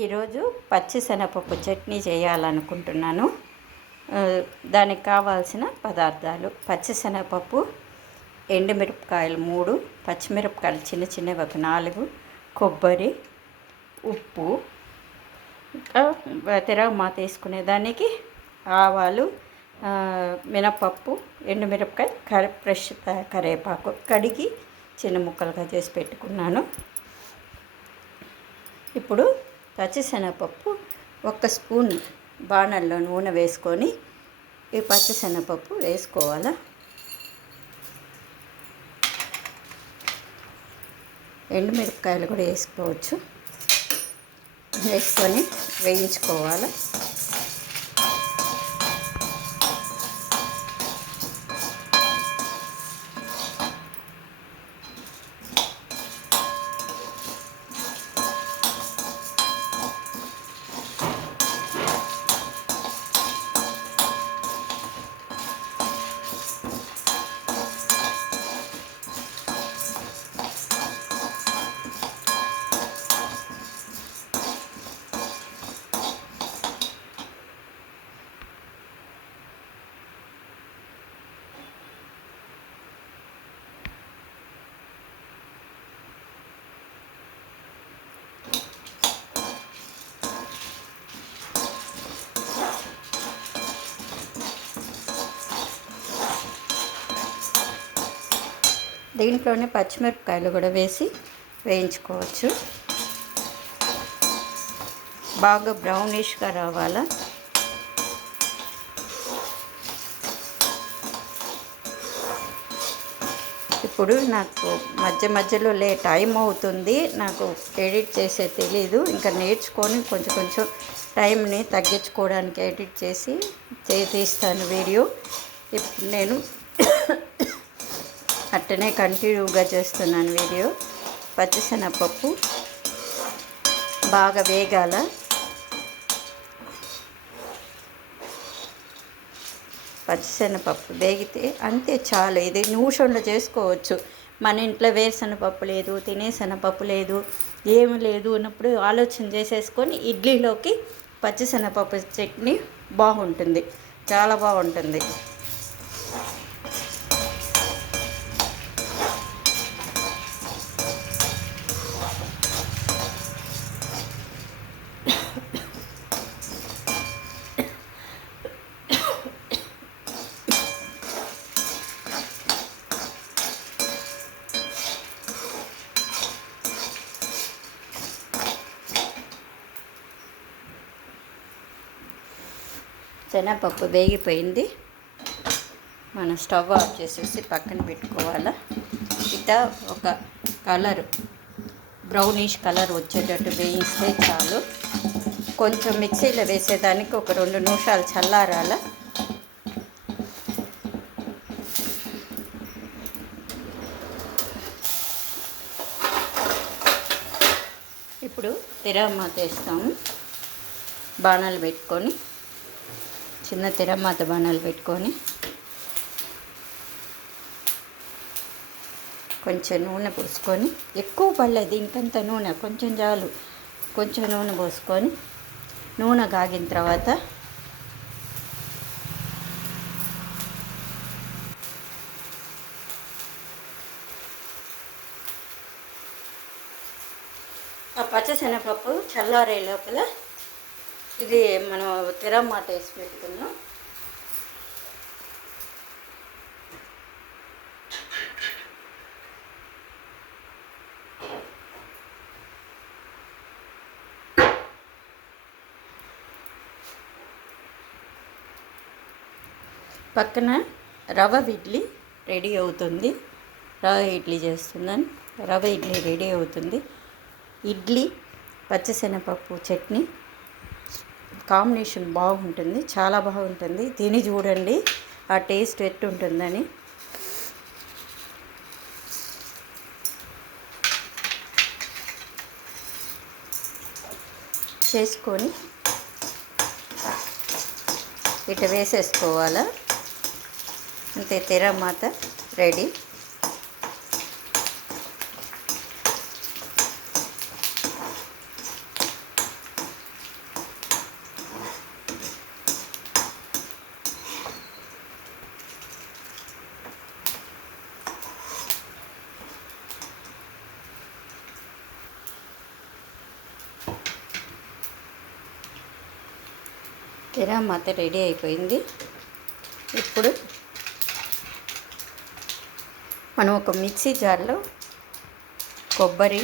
ఈరోజు పచ్చిశనగపప్పు చట్నీ చేయాలనుకుంటున్నాను. దానికి కావాల్సిన పదార్థాలు: పచ్చిశనగపప్పు, ఎండుమిరపకాయలు 3, పచ్చిమిరపకాయలు చిన్న చిన్నవి ఒక 4, కొబ్బరి, ఉప్పు, తిరగమాత వేసుకునేదానికి ఆవాలు, మినపప్పు, ఎండుమిరపకాయ, ఫ్రెష్ కరివేపాకు కడిగి చిన్న ముక్కలుగా చేసి పెట్టుకున్నాను. ఇప్పుడు పచ్చిశనగపప్పు 1 స్పూన్ బాణల్లో నూనె వేసుకొని ఈ పచ్చిశనగపప్పు వేసుకోవాలి. ఎండుమిరపకాయలు కూడా వేసుకోవచ్చు. వేసుకొని వేయించుకోవాలి. దీంట్లోనే పచ్చిమిరపకాయలు కూడా వేసి వేయించుకోవచ్చు. బాగా బ్రౌనిష్గా రావాలా. ఇప్పుడు నాకు మధ్యలో టైం అవుతుంది, నాకు ఎడిట్ చేసే తెలీదు. ఇంకా నేర్చుకొని కొంచెం టైంని తగ్గించుకోవడానికి ఎడిట్ చేసి తీస్తాను వీడియో. ఇప్పుడు నేను అట్టనే కంటిన్యూగా చేస్తున్నాను వీడియో. పచ్చిశనగపప్పు బాగా వేగాల. పచ్చిశనగపప్పు వేగితే అంతే చాలు. ఇది నిమిషంలో చేసుకోవచ్చు. మన ఇంట్లో వేరుశనగపప్పు లేదు, తినేశనగపప్పు లేదు, ఏమి లేదు అన్నప్పుడు ఆలోచన చేసేసుకొని ఇడ్లీలోకి పచ్చిశనగపప్పు చట్నీ బాగుంటుంది, చాలా బాగుంటుంది. శనగపప్పు వేగిపోయింది. మనం స్టవ్ ఆఫ్ చేసేసి పక్కన పెట్టుకోవాలా. ఇట్లా ఒక బ్రౌనిష్ కలర్ వచ్చేటట్టు వేయిస్తే చాలు. కొంచెం మిక్సీలో వేసేదానికి ఒక 2 నిమిషాలు చల్లారాల. ఇప్పుడు తిరగమాత వేస్తాము. బాణాలు పెట్టుకొని, చిన్న తిరగమాత బాణాలు పెట్టుకొని కొంచెం నూనె పోసుకొని, ఎక్కువ పడలేదు దీనికంత నూనె, కొంచెం చాలు. కొంచెం నూనె పోసుకొని నూనె కాగిన తర్వాత ఆ పచ్చిశనగపప్పు చల్లారే లోపల ఇది మనం తిరగమాత వేసి పెట్టుకున్నాం. పక్కన రవ్వ ఇడ్లీ రెడీ అవుతుంది. రవ్వ ఇడ్లీ చేస్తున్నాను. రవ్వ ఇడ్లీ రెడీ అవుతుంది. ఇడ్లీ పచ్చిశనగపప్పు చట్నీ కాంబినేషన్ బాగుంటుంది, చాలా బాగుంటుంది. తిని చూడండి ఆ టేస్ట్ ఎట్టుంటుందని. చేసుకొని ఇట్లా వేసేసుకోవాలా. అంతే, తిరగమాత రెడీ. తిరామాత రెడీ అయిపోయింది. ఇప్పుడు మనం ఒక మిక్సీ జార్లో కొబ్బరి,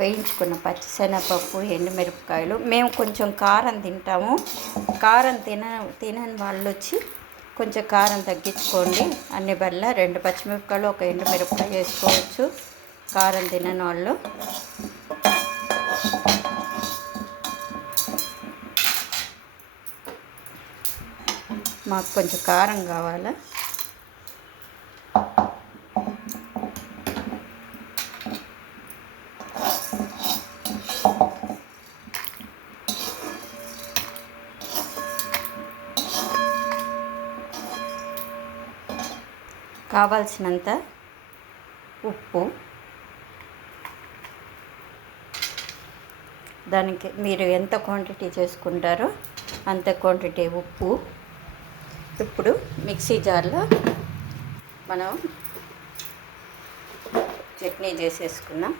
వేయించుకున్న పచ్చిశనగపప్పు, ఎండుమిరపకాయలు, మేము కొంచెం కారం తింటాము, కారం తినని వాళ్ళు వచ్చి కొంచెం కారం తగ్గించుకోండి. అన్ని బల్ల 2 పచ్చిమిరపకాయలు, 1 ఎండుమిరపకాయ వేసుకోవచ్చు కారం తినని వాళ్ళు. మాకు కొంచెం కారం కావాలా. కావాల్సినంత ఉప్పు, దానికి మీరు ఎంత క్వాంటిటీ చేసుకుంటారో అంత క్వాంటిటీ ఉప్పు. ఇప్పుడు మిక్సీ జార్లో మనం చట్నీ చేసేసుకున్నాం.